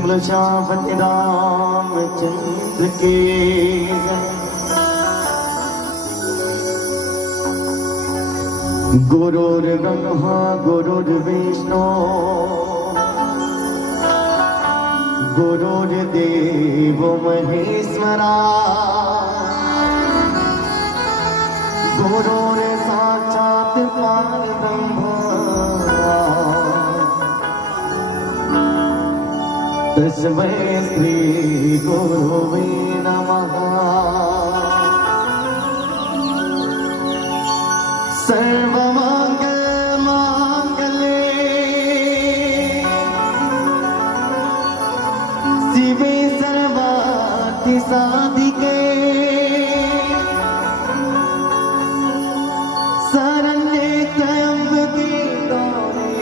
शिमला श्यामपति रामचंद्र के गुरुर्ब्रह्मा गुरुर्विष्णु गुरुर्देव महेश्वरा गुरुर्साक्षात् परब्रह्म तस्मै श्री गुरुवे नमः। सर्वमंगल मांगल्ये शिवे सर्वार्थ साधिके शरण्ये त्र्यंबके गौरी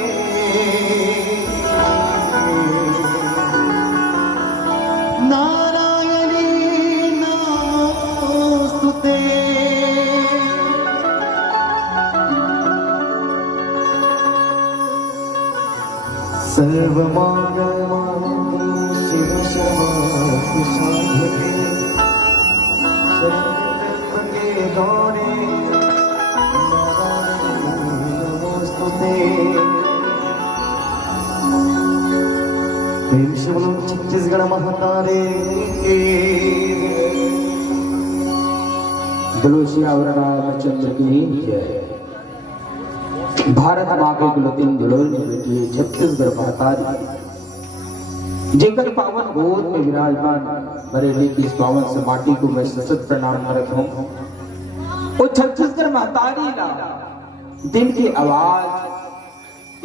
नारायणी नमोस्तुते। सर्वमंगलमांगल्ये शिवे सर्वार्थ साधिके शरण्ये त्र्यंबके गौरी छत्तीसगढ़ महातारे दुलोशियावर रामचंद्र की जय। भारत माँ के कुलतीन दुलोर की बेटी छत्तीसगढ़ महातारी जेकर पावन गोद में विराजमान बरेली की इस पावन से माटी को मैं सशक्त प्रणाम करता हूँ। वो छत्तीसगढ़ महातारी ला दिल की आवाज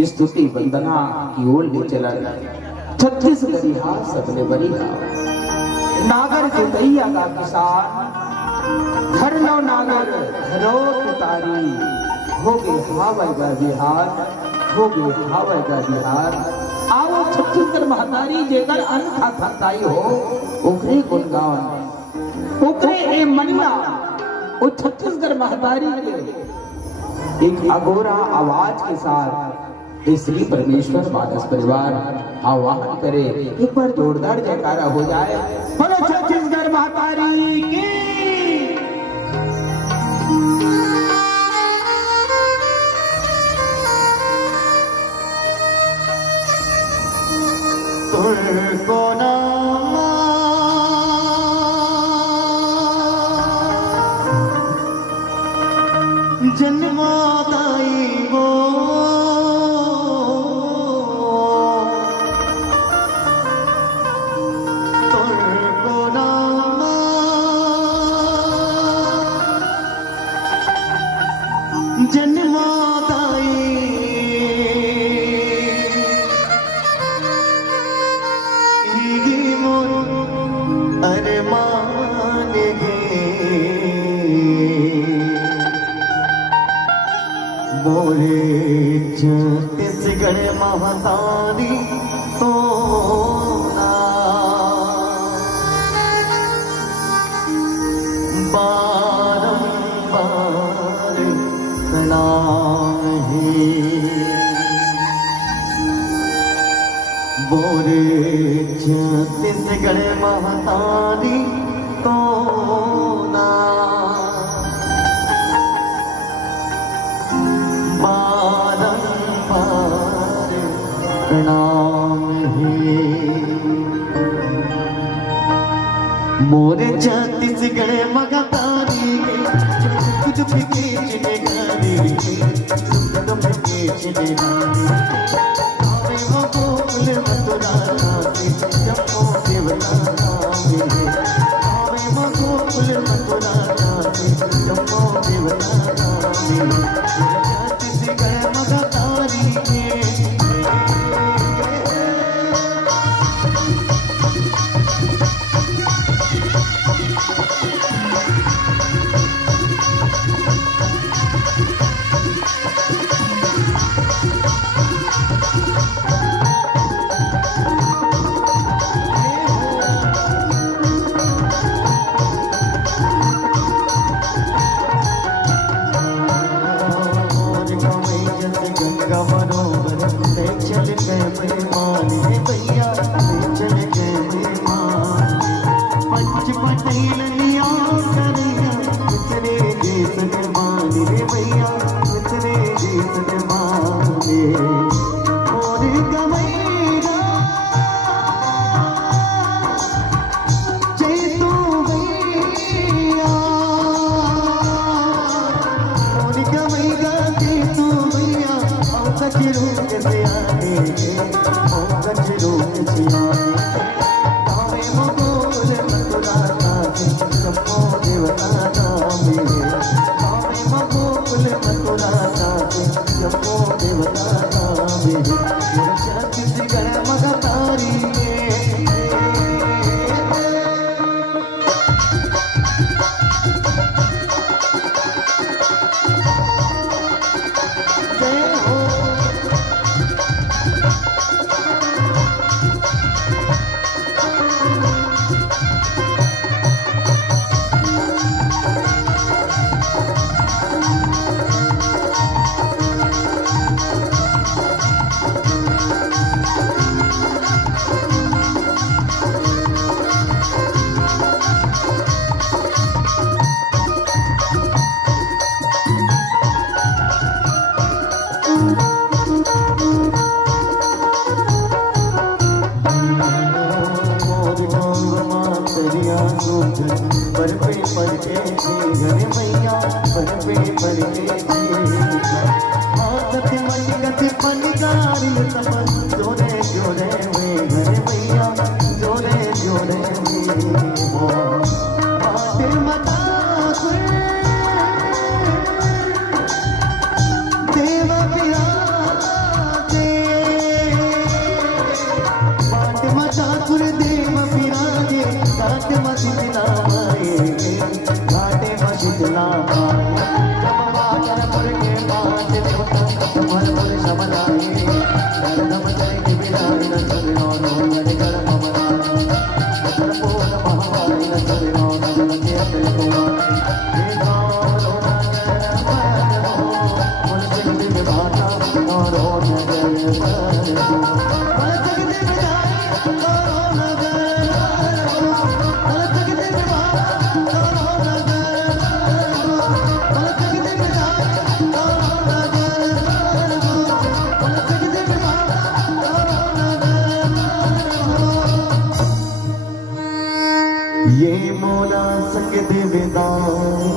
स्तुति वंदना की ओर ले चला गया। छत्तीसगढ़ी हाथ सबने बरी नागर जोतैया का किसान घर लो नागर घरो तुतारी हो गए हावै का बिहार हो गए हावै का बिहार। आओ छत्तीसगढ़ महतारी जेकर अन्न खाता ताई हो ओकरे गुणगान ओकरे ए मनला वो छत्तीसगढ़ महतारी के एक अघोरा आवाज के साथ श्री परमेश्वर मानस परिवार आह्वान करे। एक बार जोरदार जयकारा हो जाए। बोलो छत्तीसगढ़ महातारी की। तुझको जन्मादाई वो तुझको जन्मादाई अरमान मोरे छत्तीसगढ़ महातारी तो बारंबार प्रणाम है बोरे छत्तीसगढ़ महातारी तो बारंबार प्रणाम है मोरे छत्तीसगढ़ महातारी कुछ फिके चिने गारी तुम फिके चिने गारी मथुरा जपो देवता मिले आवे मगोकुल मथुरा जपो देवता मिले छत्तीसगढ़ महातारी के गजरू के सियाने ओ गजरू के सियाने आवे मगोल मथुरा काशी जम्मू देवता नामे आवे मगोल मथुरा काशी जम्मू देवता नामे छत्तीसगढ़ मगतारी पर पे पलटे घर मैया पर पे पलटे आदत मलिकत पनिकारी सब जोड़े जोड़े में घर मैया जोड़े जोड़े बाटे मता देवा पिया दे बाटे मता देव पिया दे घाटे मस्जिद ना आए घाटे मस्जिद ना आए जब बाजार पर के बात देवता तुम्हारे पर समझाए धर्म चले के बिराई न चले और नरे कर ममना कर पोल महावाई न चले और नजर के अपने कुमार ये गाँव रोना गया मुझसे दिल बाता और हो नगर ये मोला सक देवदाई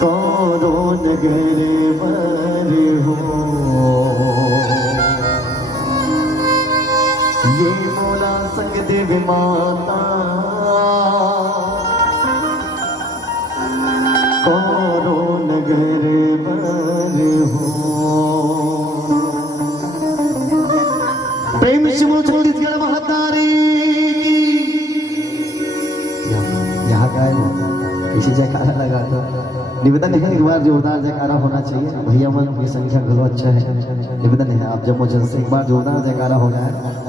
कौरो नगर बर हो ये मोला संग देव माता कौरो नगर बर हो प्रेम से बोलो छत्तीसगढ़ महातारी यहाँ का किसी जयकारा लगा तो निवेदन है एक बार जोरदार जयकारा होना चाहिए भैया मन की संख्या घलो अच्छा है निवेदन है आप जब मुझे एक बार जोरदार जयकारा होना है